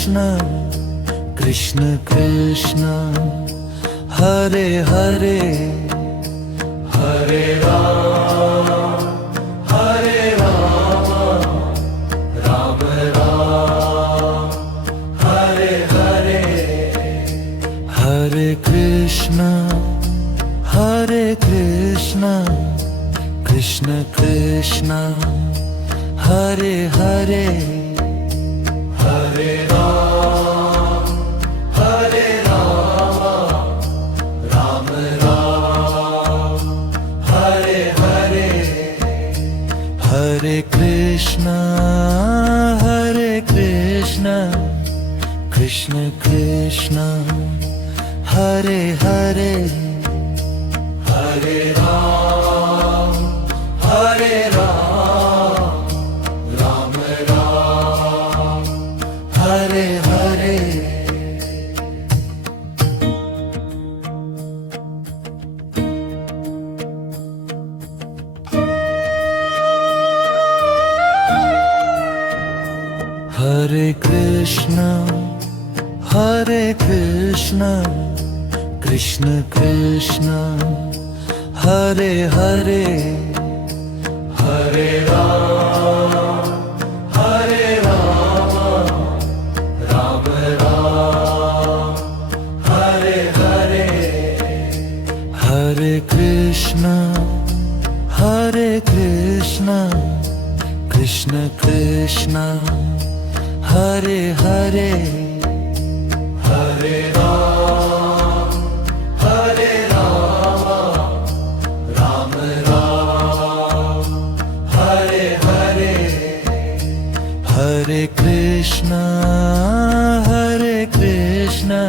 Krishna Krishna Krishna Hare Hare Hare Ram Ram Ram Hare Hare Hare Krishna Krishna Krishna Hare Hare Hare Ram Ram Ram Hare Hare Hare Krishna Krishna Krishna Hare Hare Hare Ram Ram Ram Hare Hare Hare Krishna Krishna Krishna Hare Hare Hare Ram Ram Ram Hare Hare Hare Krishna Krishna Krishna Hare Hare Hare Ram Ram Ram Hare Hare Hare Krishna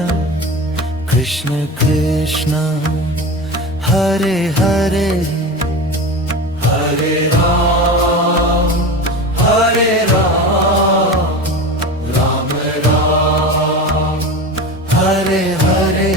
Krishna Krishna Hare Hare Hare Ram Ram Ram Hare Hare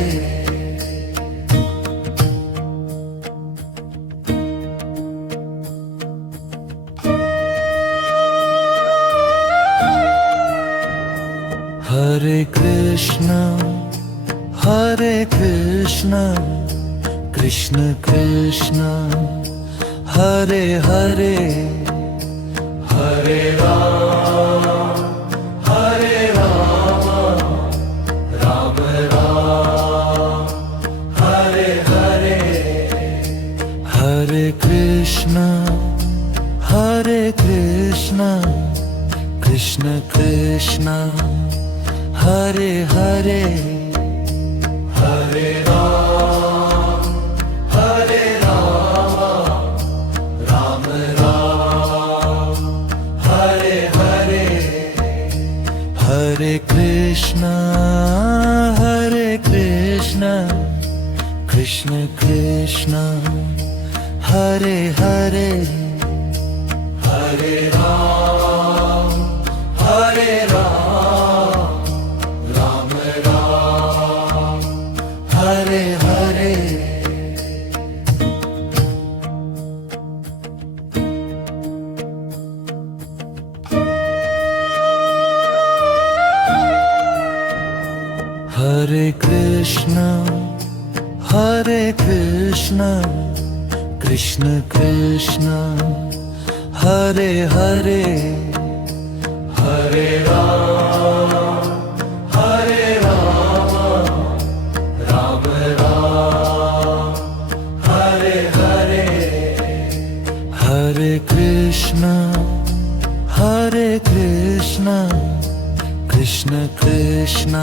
Hare Krishna Krishna Krishna Hare Hare Hare Ram Ram Ram Hare Hare Hare Krishna Krishna Krishna Hare Hare Hare Ram Ram Ram Hare Hare Hare Krishna Krishna Krishna Hare Hare Hare Ram Ram Ram Hare Hare Hare Krishna Krishna Krishna Hare Hare Hare Ram Ram Ram Hare Hare Hare Krishna Krishna Krishna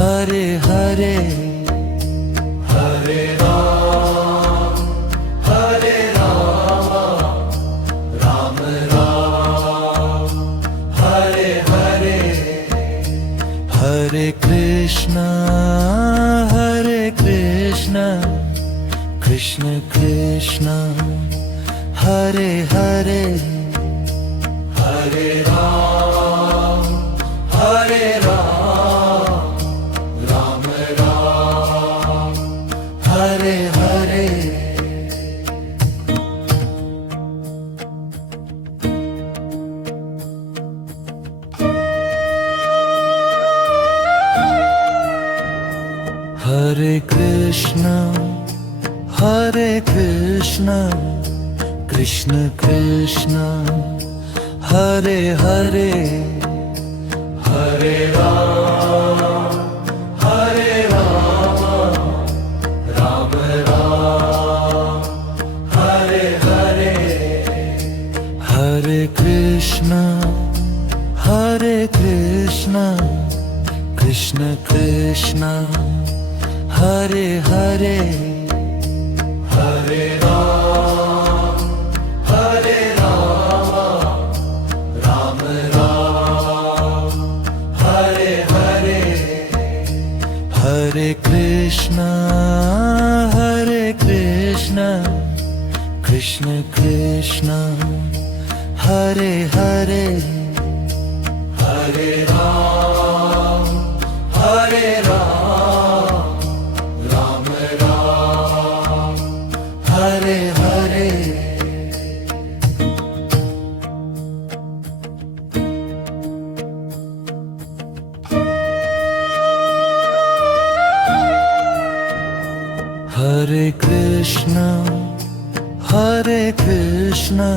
Hare Hare Hare Ram Ram Ram Hare Hare Hare Krishna Krishna Krishna Hare Hare Hare Ram Ram Ram Hare Hare Hare Krishna, Krishna Krishna, Hare Hare, Hare Ram, Hare Rama, Rama Ram, Hare Hare. Hare Krishna, Krishna Krishna, Hare Hare, Hare Ram, Hare Rama, Rama Ram, Hare Hare. Hare Krishna, Krishna Krishna, Hare Hare, Hare Ram, Hare Ram, Rama Ram, Hare Hare. Hare Krishna, Krishna Krishna, Hare Hare, Hare Ram, Hare Rama, Rama Ram, Hare Hare. Hare Krishna,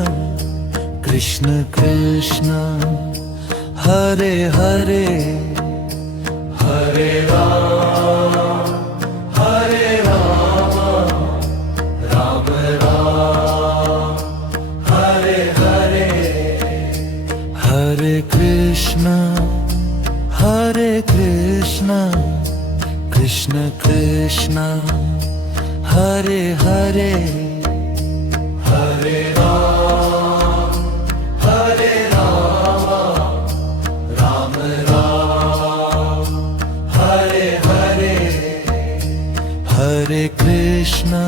Krishna Krishna, Hare Hare, Hare Ram, Hare Rama, Rama Ram, Hare Hare. Hare Krishna, Krishna Krishna, Hare Hare, Hare Ram, Hare Ram, Rama Ram, Hare Hare. Hare Krishna,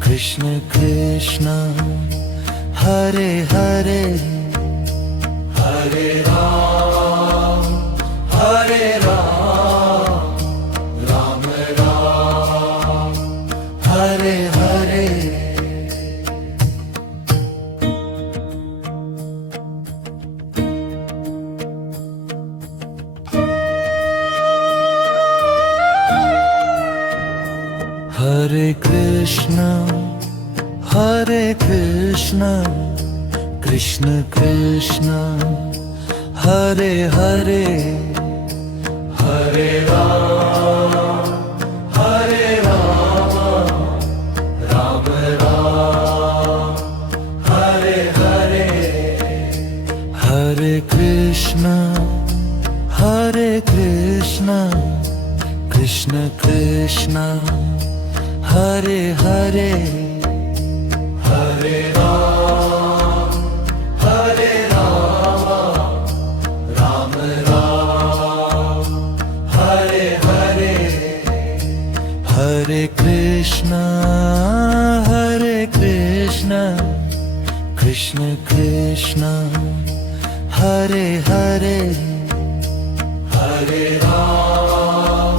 Krishna Krishna, Hare Hare, Hare Ram, Hare Rama, Rama Ram, Hare Hare. Hare Krishna, Krishna Krishna, Hare Hare, Hare Ram, Hare Rama, Rama Ram, Hare Hare. Hare Krishna, Krishna Krishna, Hare Hare, Hare Ram, Hare Ram, Rama Ram, Hare Hare. Hare Krishna, Krishna Krishna, Hare Hare, Hare Ram, Hare Ram, Rama Ram, Hare Hare. Hare Krishna, Krishna Krishna, Hare Hare, Hare Ram,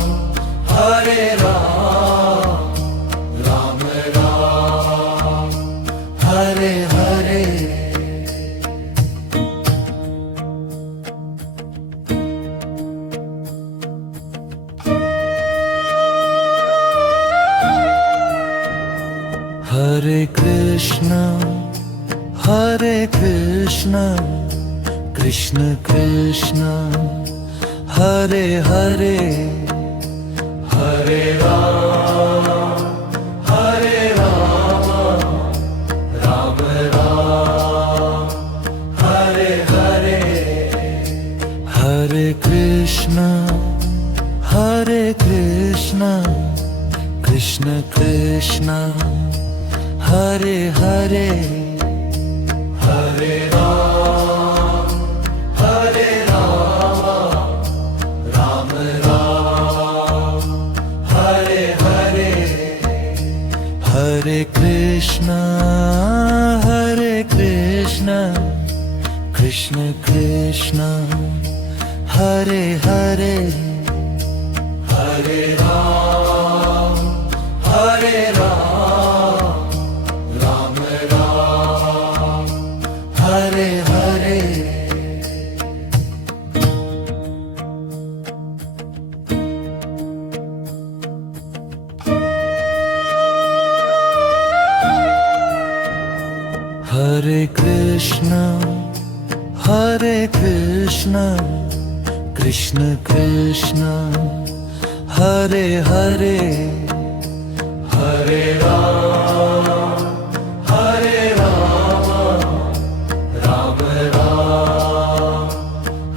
Hare Ram, Rama Ram, Hare Hare. Hare Krishna, Krishna Krishna, Hare Hare, Hare Ram, Hare Ram, Rama Ram, Hare Hare. Hare Krishna, Krishna Krishna, Hare Hare, Hare Ram, Hare Rama, Rama Ram, Hare Hare. Hare Krishna, Krishna Krishna, Hare Hare, Hare Ram, Hare Rama, Rama Ram, Hare Hare. Hare Krishna, Krishna Krishna, Hare Hare, Hare Ram, Hare Ram, Rama Ram, Hare Hare. Hare Krishna, Krishna Krishna, Hare Hare, Hare Ram, Hare Rama, Rama Ram,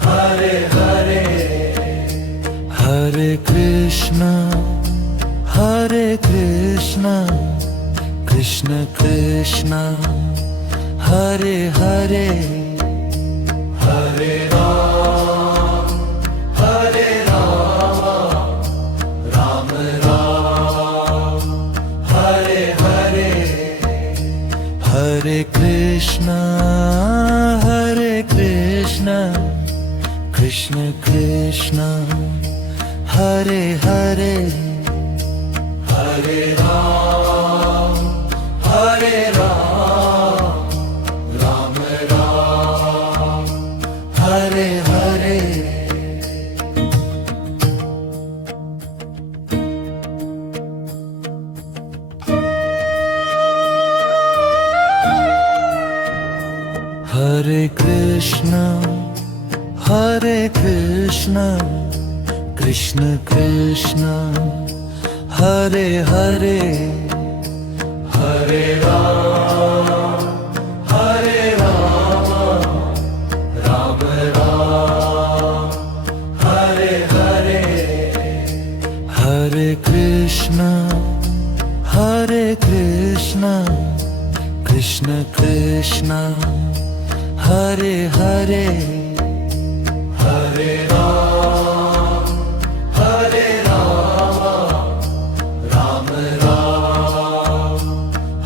Hare Hare, Hare Krishna, Hare Krishna, Krishna Krishna, Hare Hare, Hare Ram, Hare Rama, Rama Ram, Hare Hare, Hare Krishna, Hare Krishna, Krishna Krishna, Hare Hare, Hare Ram, Hare Ram, Rama Ram, Hare Hare. Hare Krishna, Hare Krishna, Krishna Krishna, Hare Hare, Hare Ram, Hare Rama, Rama Ram, Hare Hare, Hare Krishna, Hare Krishna, Krishna Krishna, Hare Hare, Hare Ram, Hare Rama, Rama Ram,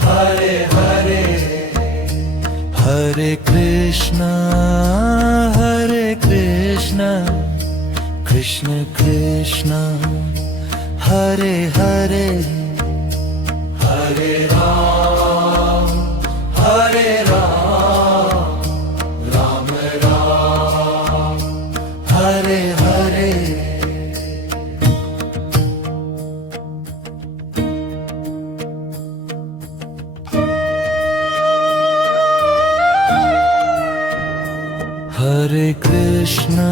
Hare Hare, Hare Krishna, Hare Krishna, Krishna Krishna, Hare Hare, Hare Ram, Hare Ram, Rama Ram, Hare Hare. Hare Krishna,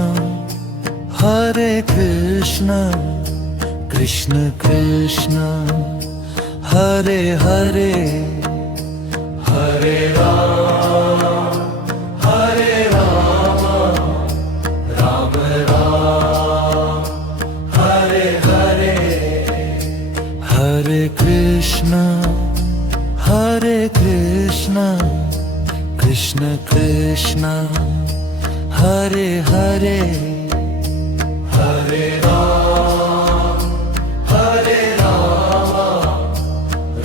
Hare Krishna, Krishna Krishna, Hare Hare, Hare Ram, Hare Rama, Rama Ram, Hare Hare, Hare Krishna, Hare Krishna, Krishna Krishna, Hare Hare, Hare Ram, Hare Rama,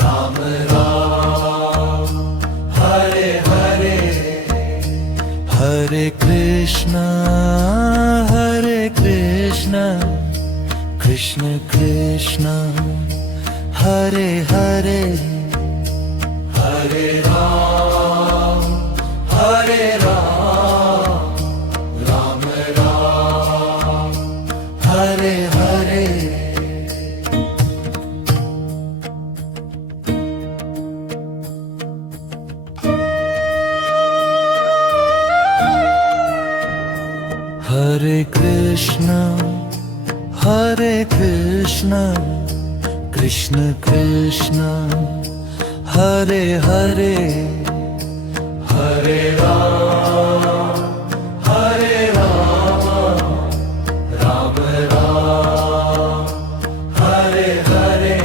Rama Ram, Hare Hare, Hare Krishna, Hare Krishna, Krishna Krishna, Hare Hare, Hare Ram, Hare Ram, Rama Ram, Hare Hare. Hare Krishna, Hare Krishna, Krishna Krishna, Hare Hare, Hare Ram, Hare Rama, Rama Ram, Hare Hare,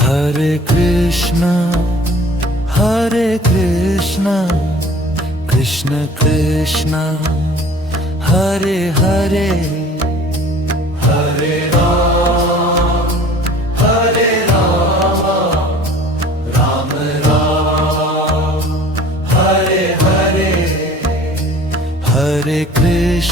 Hare Krishna, Hare Krishna, Krishna Krishna, Hare Hare, Hare Ram, Hare Rama, Rama Ram, Hare Hare, Hare Krishna.